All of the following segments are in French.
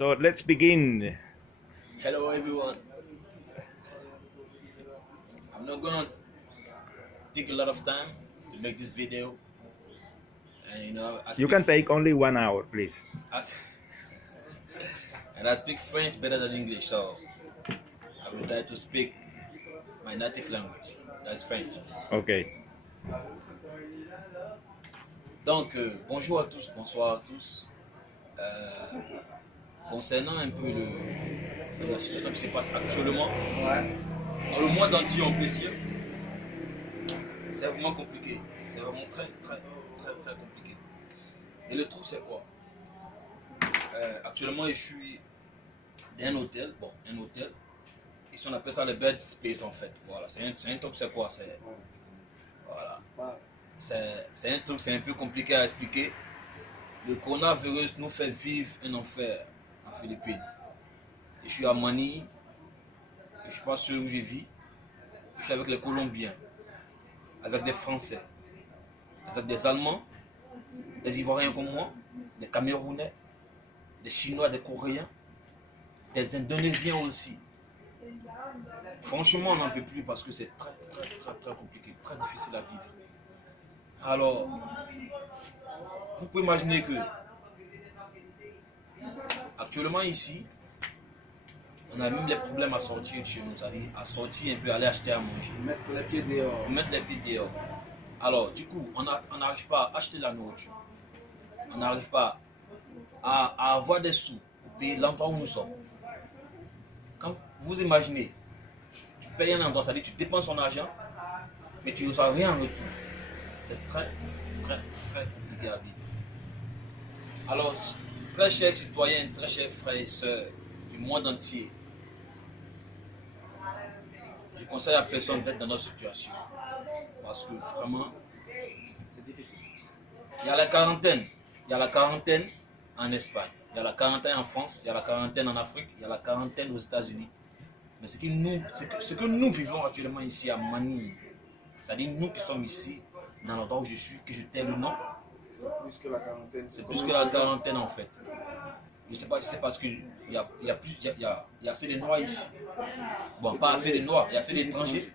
So let's begin. Hello everyone. I'm not gonna take a lot of time to make this video, and I You speak can take only 1 hour, please. I, and I speak French better than English, so I would like to speak my native language. That's French. Okay. Donc bonjour à tous, bonsoir à tous. Concernant un peu la situation qui se passe actuellement dans le monde entier, on peut dire, c'est vraiment compliqué. C'est vraiment très compliqué. Et le truc c'est quoi? Actuellement, je suis dans un hôtel. Bon, un hôtel. Ici, on appelle ça le bed space en fait. Voilà, c'est un truc, c'est quoi? Voilà. C'est un truc, c'est un peu compliqué à expliquer. Le coronavirus nous fait vivre un enfer en Philippines. Je suis à Manille. Je ne suis pas seul où je vis. Je suis avec les Colombiens, avec des Français, avec des Allemands, des Ivoiriens comme moi, des Camerounais, des Chinois, des Coréens, des Indonésiens aussi. Franchement, on n'en peut plus parce que c'est très compliqué, très difficile à vivre. Alors, vous pouvez imaginer que actuellement ici, on a même les problèmes à sortir de chez nous, c'est-à-dire à sortir un peu, aller acheter à manger. Mettre les pieds dehors. Mettre les pieds dehors. Alors, du coup, on n'arrive pas à acheter la nourriture. On n'arrive pas à avoir des sous pour payer l'endroit où nous sommes. Quand vous imaginez, tu payes un endroit, c'est-à-dire tu dépenses ton argent, mais tu ne reçois rien en retour. C'est très compliqué à vivre. Alors, très chers citoyens, très chers frères et sœurs du monde entier, je conseille à personne d'être dans notre situation. Parce que vraiment, c'est difficile. Il y a la quarantaine. Il y a la quarantaine en Espagne. Il y a la quarantaine en France. Il y a la quarantaine en Afrique. Il y a la quarantaine aux États-Unis. Mais ce que nous vivons actuellement ici à Manille, c'est-à-dire nous qui sommes ici, dans l'endroit où je suis, que je tais le nom, c'est plus que la quarantaine. C'est plus que la quarantaine en fait. Je ne sais pas si c'est parce qu'il y a assez de Noirs ici. Bon, pas assez de Noirs, il y a assez d'étrangers.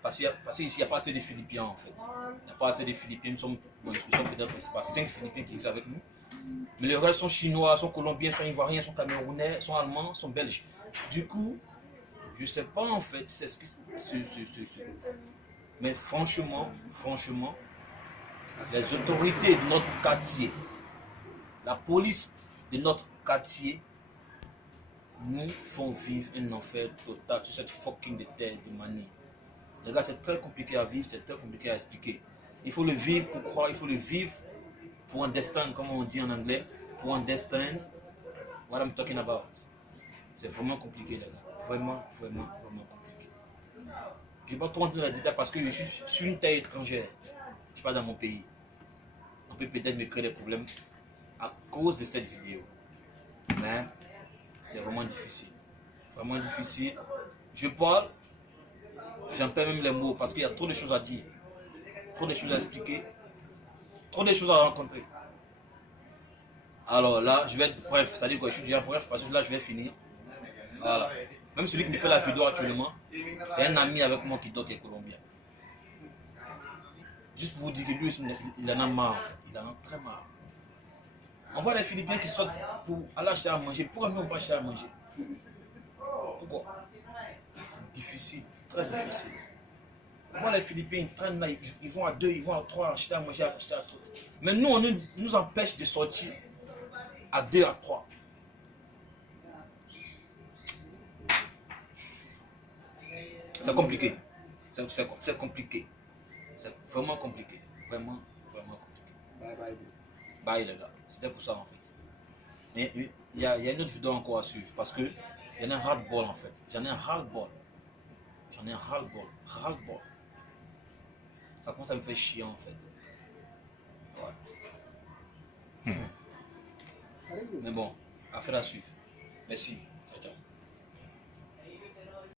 Parce qu'ici, il n'y a pas assez de Philippiens en fait. Il n'y a pas assez de Philippiens. Nous sommes peut-être pas 5 Philippiens qui vivent avec nous. Mais les restes sont Chinois, sont Colombiens, sont Ivoiriens, sont Camerounais, sont Allemands, sont Belges. Du coup, je ne sais pas en fait. C'est ce que Mais franchement, les autorités de notre quartier, la police de notre quartier, nous font vivre un enfer total sur cette fucking terre de Manille. Les gars, c'est très compliqué à vivre, c'est très compliqué à expliquer. Il faut le vivre pour croire, il faut le vivre pour understand, comme on dit en anglais, pour understand what I'm talking about. C'est vraiment compliqué, les gars. Vraiment compliqué. Je ne vais pas trop rentrer dans les détails parce que je suis sur une terre étrangère. Je ne suis pas dans mon pays. On peut peut-être me créer des problèmes à cause de cette vidéo. Mais c'est vraiment difficile. Vraiment difficile. Je parle, j'en perds même les mots parce qu'il y a trop de choses à dire. Trop de choses à expliquer. Trop de choses à rencontrer. Alors là, je vais être bref. C'est-à-dire que je suis déjà bref parce que là, je vais finir. Voilà. Même celui qui me fait la vidéo actuellement, c'est un ami avec moi qui est colombien. Juste pour vous dire que lui aussi, il en a marre en fait. Il en a très marre. On voit les Philippins qui sortent pour aller acheter à manger. Pourquoi nous on ne pas acheter à manger? Pourquoi? C'est difficile, très difficile. On voit les Philippins, ils vont à 2, ils vont à 3 acheter à manger, acheter à 3. Mais nous, on nous empêche de sortir à 2, à 3. C'est compliqué. C'est compliqué. C'est vraiment compliqué. Vraiment compliqué. Bye les gars. C'était pour ça en fait. Mais il y a une autre vidéo encore à suivre parce que il y en a un ras-le-bol en fait. J'en ai un ras-le-bol. Ras-le-bol. Ça commence à me faire chier en fait. Ouais. Mais bon, affaire à suivre. Merci.